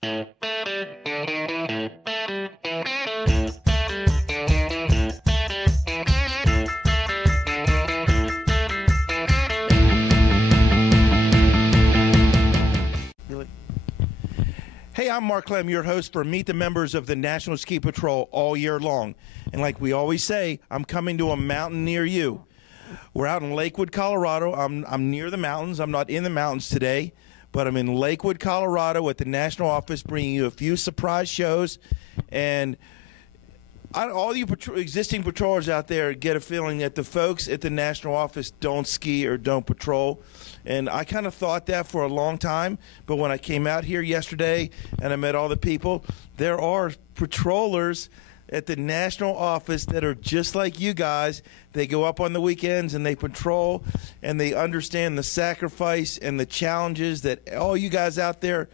Hey, I'm Mark Clem, your host for Meet the Members of the National Ski Patrol all year long. And like we always say, I'm coming to a mountain near you. We're out in Lakewood, Colorado. I'm near the mountains. I'm not in the mountains today, but I'm in Lakewood, Colorado at the national office bringing you a few surprise shows. And all you existing patrollers out there get a feeling that the folks at the national office don't ski or don't patrol. And I kind of thought that for a long time, but when I came out here yesterday and I met all the people, there are patrollers at the national office that are just like you guys. They go up on the weekends and they patrol, and they understand the sacrifice and the challenges that all you guys out there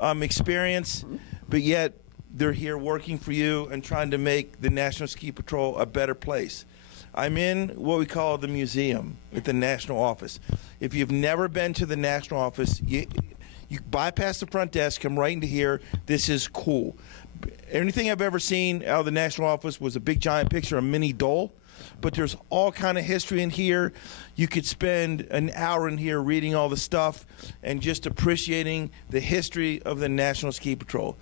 experience, but yet they're here working for you and trying to make the National Ski Patrol a better place. I'm in what we call the museum at the national office. If you've never been to the national office, you bypass the front desk, come right into here. This is cool. Anything I've ever seen out of the national office was a big giant picture of Minnie Dole, but there's all kind of history in here. You could spend an hour in here reading all the stuff and just appreciating the history of the National Ski Patrol.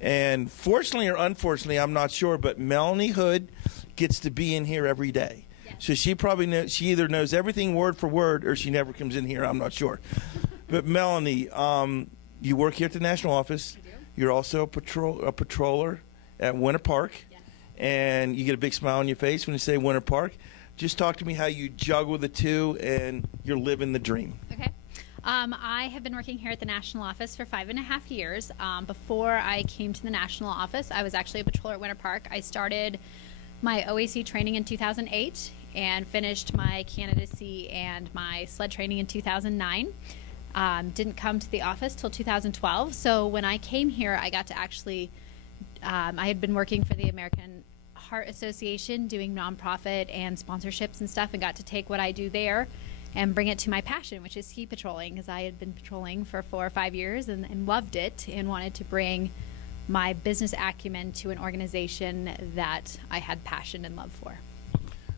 And fortunately or unfortunately, I'm not sure, but Melanie Hood gets to be in here every day. Yes. So she probably knows, she either knows everything word for word or she never comes in here. I'm not sure. But Melanie, you work here at the national office. I do. You're also a patroller at Winter Park. Yes. And you get a big smile on your face when you say Winter Park. Just talk to me how you juggle the two and you're living the dream. Okay. I have been working here at the national office for 5.5 years. Before I came to the national office, I was actually a patroller at Winter Park. I started my OAC training in 2008 and finished my candidacy and my sled training in 2009. Didn't come to the office till 2012. So when I came here, I got to actually, I had been working for the American Heart Association doing nonprofit and sponsorships and stuff, and got to take what I do there and bring it to my passion, which is ski patrolling, because I had been patrolling for 4 or 5 years and loved it and wanted to bring my business acumen to an organization that I had passion and love for.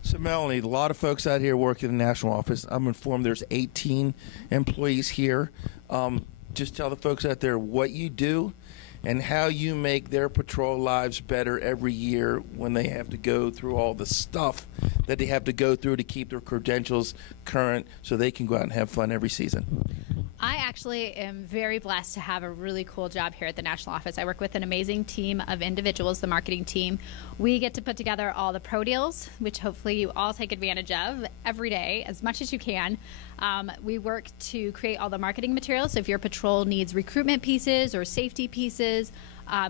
So Melanie, a lot of folks out here work in the national office. I'm informed there's 18 employees here. Just tell the folks out there what you do and how you make their patrol lives better every year when they have to go through all the stuff that they have to go through to keep their credentials current so they can go out and have fun every season. I actually am very blessed to have a really cool job here at the national office. I work with an amazing team of individuals, the marketing team. We get to put together all the pro deals, which hopefully you all take advantage of every day as much as you can. We work to create all the marketing materials. So if your patrol needs recruitment pieces or safety pieces,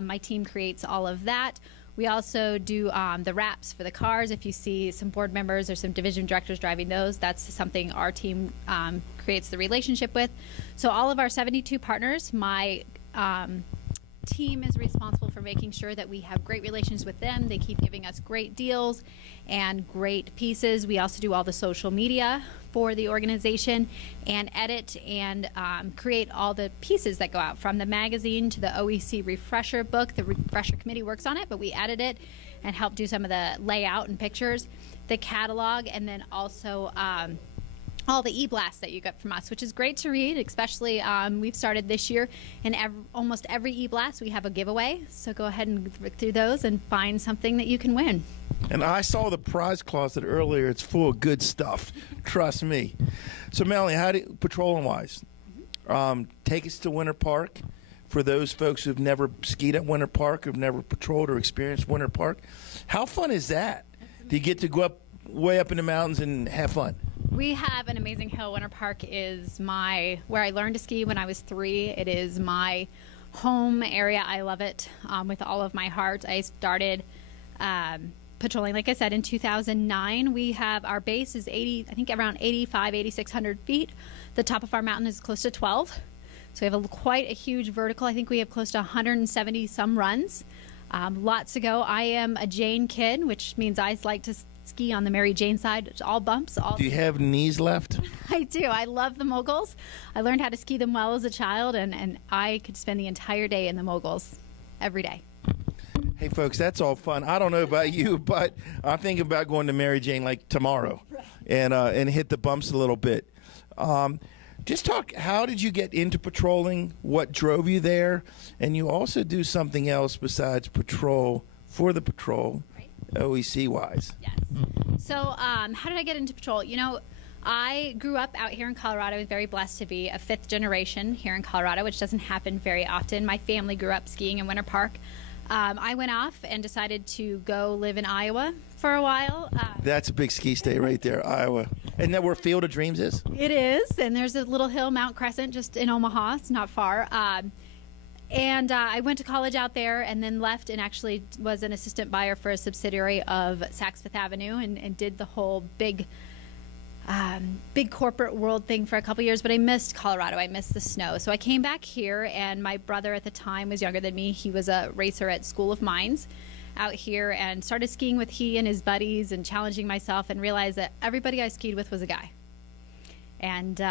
my team creates all of that. We also do the wraps for the cars. If you see some board members or some division directors driving those, that's something our team creates the relationship with. So all of our 72 partners, my team is responsible for making sure that we have great relations with them. They keep giving us great deals and great pieces. We also do all the social media for the organization and edit and create all the pieces that go out, from the magazine to the OEC refresher book. The refresher committee works on it, but we edit it and help do some of the layout and pictures, the catalog, and then also all the e-blasts that you get from us, which is great to read. Especially we've started this year, and almost every e-blast we have a giveaway, so go ahead and look through those and find something that you can win. And I saw the prize closet earlier. It's full of good stuff. Trust me. So Melanie, how do patrolling wise, take us to Winter Park for those folks who've never skied at Winter Park, who've never patrolled or experienced Winter Park. How fun is that? Do you get to go up way up in the mountains and have fun? We have an amazing hill. Winter Park is where I learned to ski when I was 3. It is my home area. I love it with all of my heart. I started patrolling, like I said, in 2009. We have, our base is 80, I think around 8,600 feet. The top of our mountain is close to 12. So we have quite a huge vertical. I think we have close to 170 some runs. Lots to go. I am a Jane kid, which means I like to ski on the Mary Jane side. It's all bumps. Do you have knees left? I do. I love the moguls. I learned how to ski them well as a child, and I could spend the entire day in the moguls every day. Hey, folks, that's all fun. I don't know about you, but I'm thinking about going to Mary Jane like tomorrow and hit the bumps a little bit. Just talk, how did you get into patrolling? What drove you there? And you also do something else besides patrol for the patrol, right. OEC-wise. Yes. So how did I get into patrol? You know, I grew up out here in Colorado. I was very blessed to be a fifth generation here in Colorado, which doesn't happen very often. My family grew up skiing in Winter Park. I went off and decided to go live in Iowa for a while. That's a big ski state right there, Iowa. Isn't that where Field of Dreams is? It is, and there's a little hill, Mount Crescent, just in Omaha. It's not far. And I went to college out there and then left and actually was an assistant buyer for a subsidiary of Saks Fifth Avenue and did the whole big corporate world thing for a couple years, but I missed Colorado. I missed the snow. So I came back here, and my brother at the time was younger than me. He was a racer at School of Mines out here and started skiing with he and his buddies and challenging myself and realized that everybody I skied with was a guy. And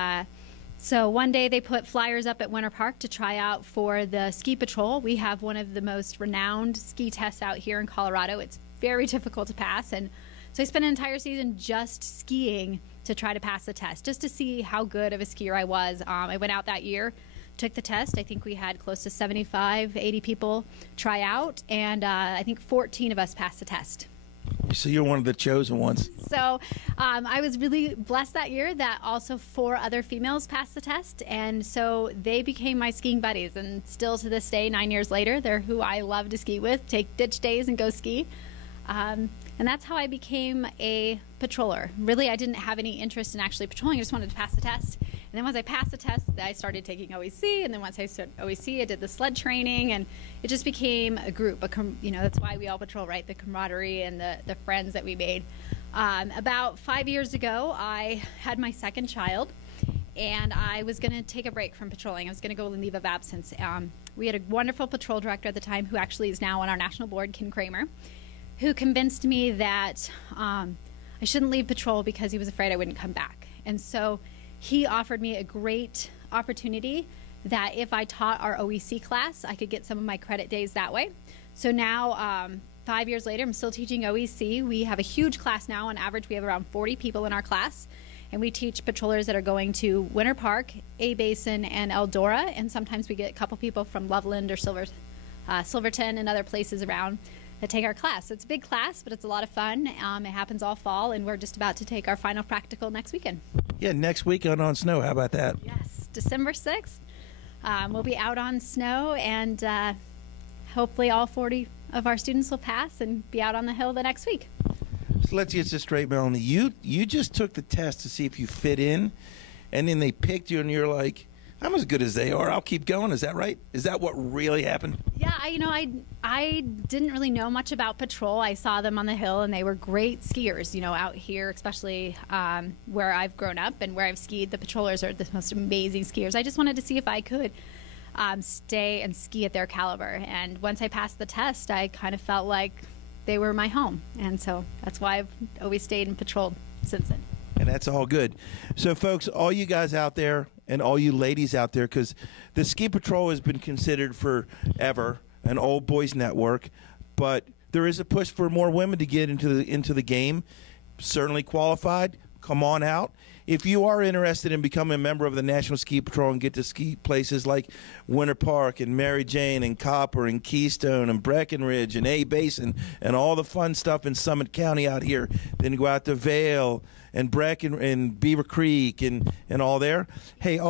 so one day they put flyers up at Winter Park to try out for the ski patrol. We have one of the most renowned ski tests out here in Colorado. It's very difficult to pass, and so I spent an entire season just skiing to try to pass the test, just to see how good of a skier I was. I went out that year, took the test. I think we had close to 75, 80 people try out, and I think 14 of us passed the test. So you're one of the chosen ones. So I was really blessed that year that also 4 other females passed the test, and so they became my skiing buddies, and still to this day, 9 years later, they're who I love to ski with, take ditch days and go ski. And that's how I became a patroller. Really, I didn't have any interest in actually patrolling. I just wanted to pass the test. And then once I passed the test, I started taking OEC. And then once I started OEC, I did the sled training. And it just became a group. You know, that's why we all patrol, right? The camaraderie and the friends that we made. About 5 years ago, I had my second child. And I was going to take a break from patrolling. I was going to go on leave of absence. We had a wonderful patrol director at the time who actually is now on our national board, Ken Kramer, who convinced me that I shouldn't leave patrol because he was afraid I wouldn't come back. And so he offered me a great opportunity that if I taught our OEC class, I could get some of my credit days that way. So now, 5 years later, I'm still teaching OEC. We have a huge class now. On average, we have around 40 people in our class. And we teach patrollers that are going to Winter Park, A-Basin, and Eldora. And sometimes we get a couple people from Loveland or Silverton and other places around that take our class. So it's a big class, but it's a lot of fun. It happens all fall, and we're just about to take our final practical next weekend. Yeah, next weekend on snow. How about that? Yes, December 6th. We'll be out on snow, and hopefully all 40 of our students will pass and be out on the hill the next week. So let's get this straight, Melanie. You just took the test to see if you fit in, and then they picked you, and you're like, I'm as good as they are. I'll keep going. Is that right? Is that what really happened? Yeah, I didn't really know much about patrol. I saw them on the hill, and they were great skiers. You know, out here, especially where I've grown up and where I've skied, the patrollers are the most amazing skiers. I just wanted to see if I could stay and ski at their caliber. And once I passed the test, I kind of felt like they were my home. And so that's why I've always stayed and patrolled since then. And that's all good. So, folks, all you guys out there and all you ladies out there, because the Ski Patrol has been considered forever an old boys network, but there is a push for more women to get into the game. Certainly qualified. Come on out. If you are interested in becoming a member of the National Ski Patrol and get to ski places like Winter Park and Mary Jane and Copper and Keystone and Breckenridge and A-Basin and all the fun stuff in Summit County out here, then go out to Vail and and Beaver Creek and all there. Hey,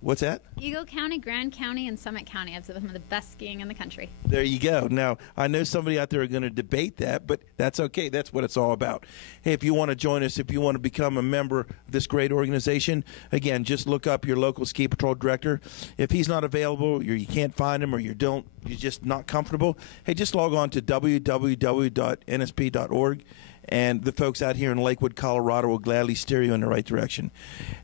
what's that? Eagle County, Grand County, and Summit County have some of the best skiing in the country. There you go. Now, I know somebody out there are going to debate that, but that's okay. That's what it's all about. Hey, if you want to join us, if you want to become a member of this great organization, again, just look up your local Ski Patrol director. If he's not available, or you can't find him, or you're just not comfortable, hey, just log on to www.nsp.org. And the folks out here in Lakewood, Colorado will gladly steer you in the right direction.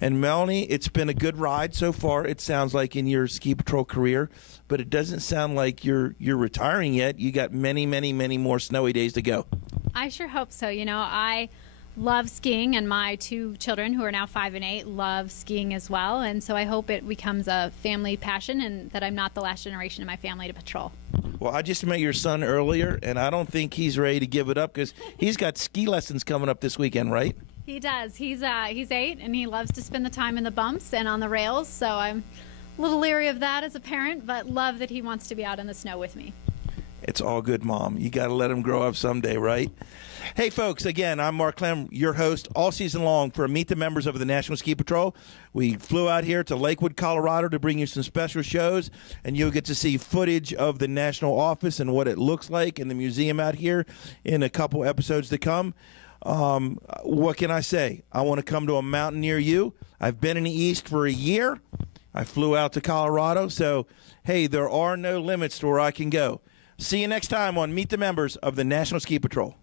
And Melanie, it's been a good ride so far, it sounds like, in your Ski Patrol career, but it doesn't sound like you're retiring yet. You got many, many, many more snowy days to go. I sure hope so. I love skiing, and my 2 children, who are now 5 and 8, love skiing as well. And so I hope it becomes a family passion, and that I'm not the last generation in my family to patrol. Well, I just met your son earlier, and I don't think he's ready to give it up because he's got ski lessons coming up this weekend, right? He does. He's 8, and he loves to spend the time in the bumps and on the rails. So I'm a little leery of that as a parent, but love that he wants to be out in the snow with me. It's all good, Mom. You got to let him grow up someday, right? Hey, folks, again, I'm Mark Clem, your host all season long for Meet the Members of the National Ski Patrol. We flew out here to Lakewood, Colorado to bring you some special shows, and you'll get to see footage of the national office and what it looks like in the museum out here in a couple episodes to come. What can I say? I want to come to a mountain near you. I've been in the East for a year. I flew out to Colorado, so, hey, there are no limits to where I can go. See you next time on Meet the Members of the National Ski Patrol.